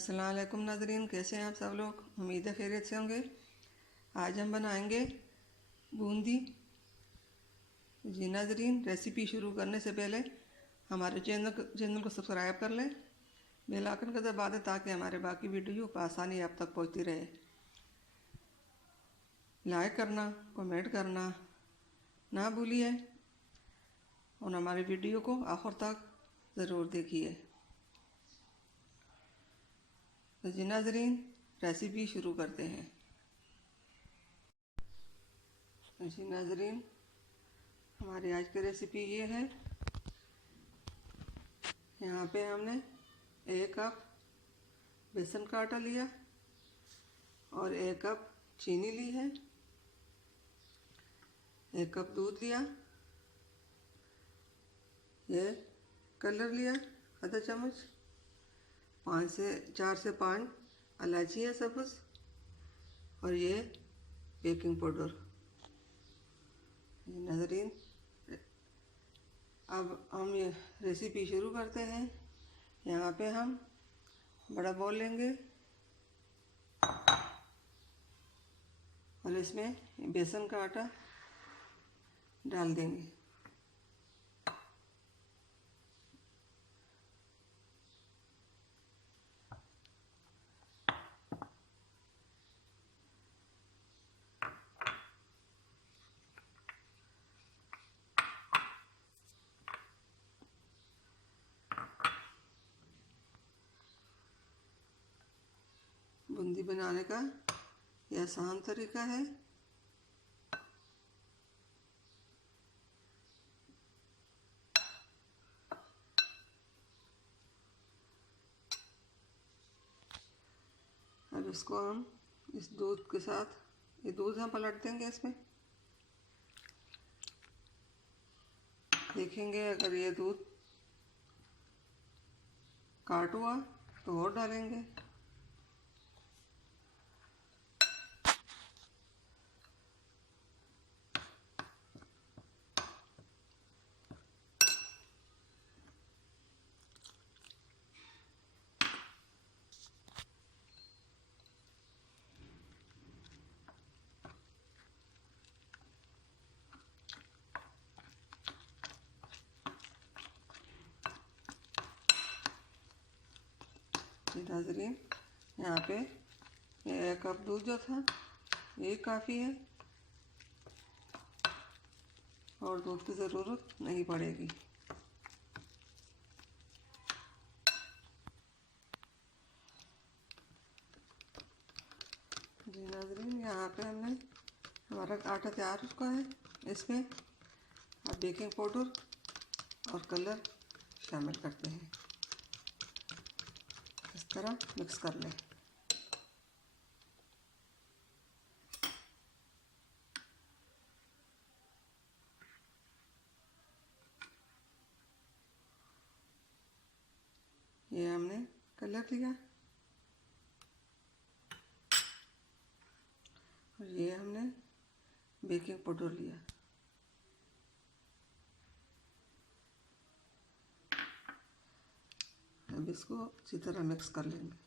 अस्सलाम वालेकुम नाज़रीन, कैसे हैं आप सब लोग। उम्मीद है खैरियत से होंगे। आज हम बनाएंगे बूंदी। जी नाज़रीन, रेसिपी शुरू करने से पहले हमारे चैनल को सब्सक्राइब कर लें, बेल आइकन को दबा दें ताकि हमारे बाकी वीडियो आसानी आप तक पहुंचती रहे। लाइक करना, कमेंट करना ना भूलिए और हमारी वीडियो को आखिर तक ज़रूर देखिए। तो जी नाज़रीन, रेसिपी शुरू करते हैं। जी नाज़रीन, हमारी आज की रेसिपी ये है। यहाँ पे हमने 1 कप बेसन का आटा लिया और 1 कप चीनी ली है, 1 कप दूध लिया, ये कलर लिया आधा चम्मच, 4 से 5 इलायची है सब्ज़, और ये बेकिंग पाउडर। नाज़रीन, अब हम ये रेसिपी शुरू करते हैं। यहाँ पे हम बड़ा बाउल लेंगे और इसमें बेसन का आटा डाल देंगे। बूंदी बनाने का यह आसान तरीका है। अब इसको हम इस दूध के साथ, ये दूध हम पलट देंगे इसमें। देखेंगे अगर ये दूध काट हुआ तो और डालेंगे। नाज़रीन, यहाँ पे 1 कप दूध जो था ये काफ़ी है और दूध की ज़रूरत नहीं पड़ेगी। जी नाज़रीन, यहाँ पे हमने हमारा आटा तैयार हो चुका है। इसमें अब बेकिंग पाउडर और कलर शामिल करते हैं। इस तरह मिक्स कर लें। ये हमने कलर लिया और ये हमने बेकिंग पाउडर लिया। अब इसको अच्छी तरह मिक्स कर लेंगे।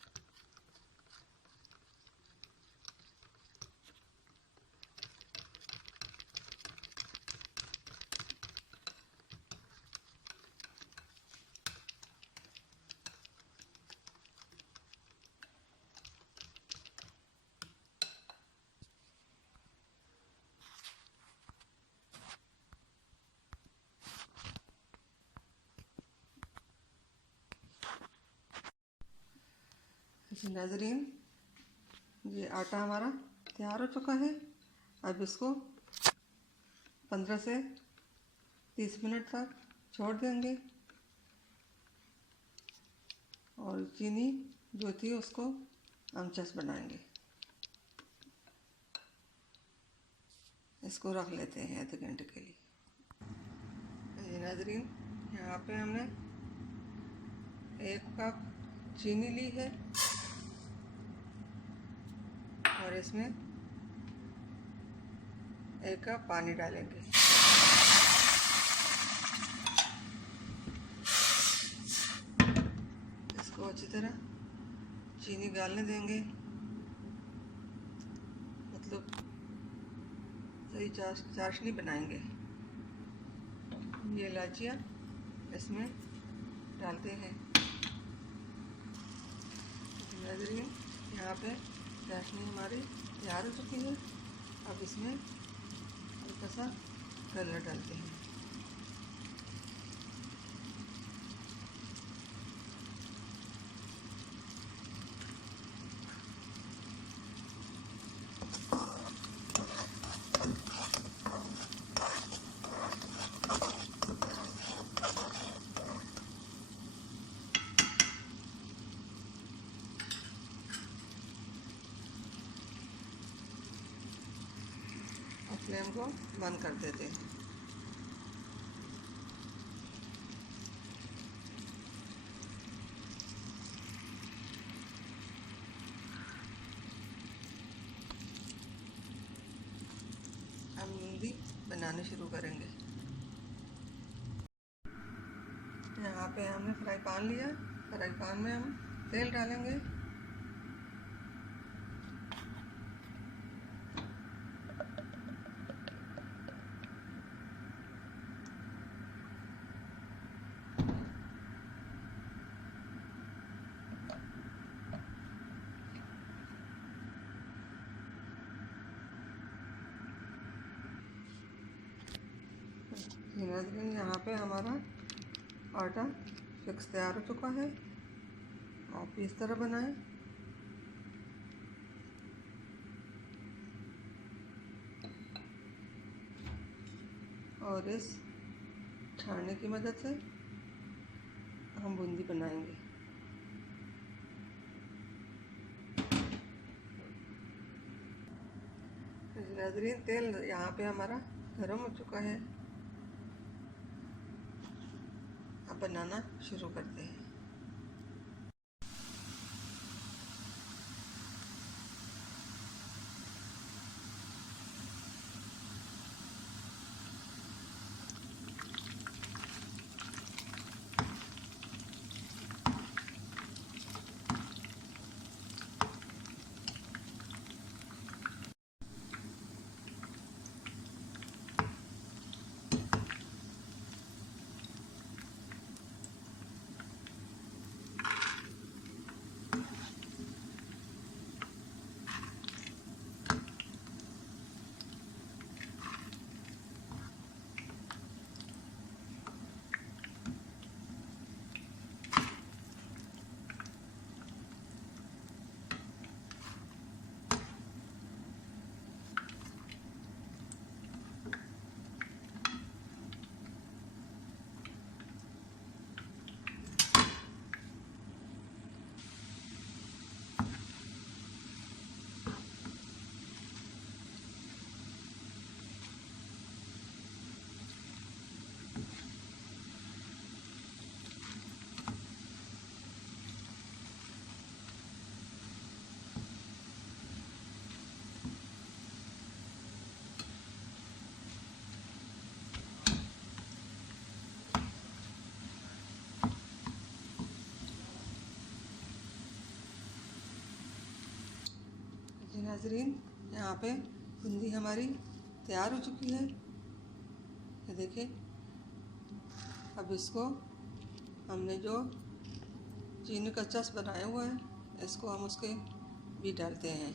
नाज़रीन, ये आटा हमारा तैयार हो चुका है। अब इसको 15 से 30 मिनट तक छोड़ देंगे और चीनी जो थी उसको हम चस बनाएंगे। इसको रख लेते हैं आधे घंटे के लिए। ये नाज़रीन, यहाँ पे हमने 1 कप चीनी ली है और इसमें 1 कप पानी डालेंगे। इसको अच्छी तरह चीनी गालने देंगे, मतलब सही चाशनी बनाएंगे। ये इलायचियाँ इसमें डालते हैं। नाज़रीन, यहाँ पे चाशनी हमारी तैयार हो चुकी है। अब इसमें हल्का सा कलर डालते हैं। फ्लेम को बंद कर देते हैं। हम बूंदी बनाने शुरू करेंगे। यहाँ पे हमने फ्राई पैन लिया। फ्राई पैन में हम तेल डालेंगे। यहाँ पे हमारा आटा फिक्स तैयार हो चुका है। आप भी इस तरह बनाएं। और इस छानने की मदद से हम बूंदी बनाएंगे। नाज़रीन, तेल यहाँ पे हमारा गर्म हो चुका है। अब बनाना शुरू करते हैं। जी नाज़रीन, यहाँ पे बूंदी हमारी तैयार हो चुकी है। ये देखिए। अब इसको हमने जो चीनी का चस बनाया हुआ है, इसको हम उसके भी डालते हैं।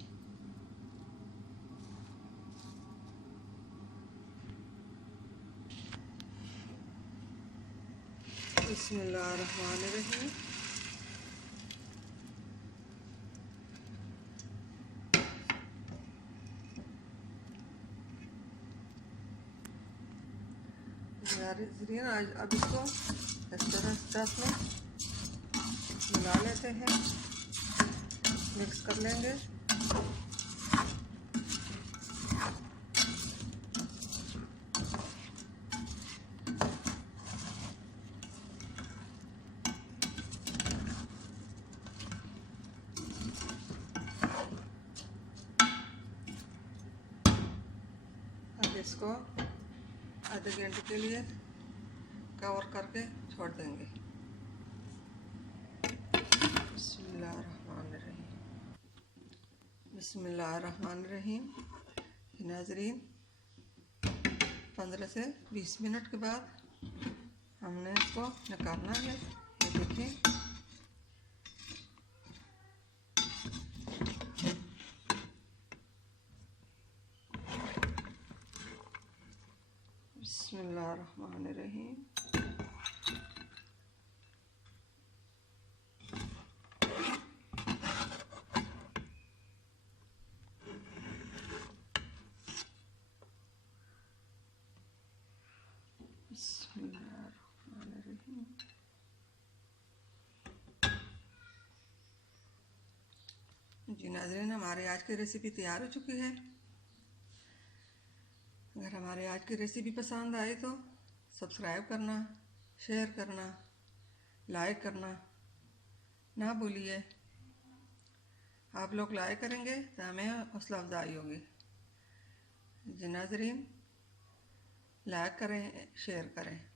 बिस्मिल्लाहिर्रहमानिर्रहीम। अब इसको इस तरह चस में मिला लेते हैं, मिक्स कर लेंगे। अब इसको आधे घंटे के लिए कवर करके छोड़ देंगे। बिस्मिल्लाहिर्रहमानिर्रहीम। बिस्मिल्लाहिर्रहमानिर्रहीम। नाज़रीन, 15 से 20 मिनट के बाद हमने इसको निकालना है। ये देखिए, बिस्मिल्लाहिर्रहमानिर्रहीम। बिस्मिल्लाहिर्रहमानिर्रहीम। जी नाज़रीन, हमारी आज की रेसिपी तैयार हो चुकी है। अगर हमारे आज की रेसिपी पसंद आए तो सब्सक्राइब करना, शेयर करना, लाइक करना ना भूलिए। आप लोग लाइक करेंगे तो हमें हौसला अफजाई होगी। जी नाज़रीन, लाइक करें, शेयर करें।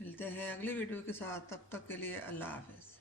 मिलते हैं अगली वीडियो के साथ, तब तक के लिए अल्लाह हाफ़िज़।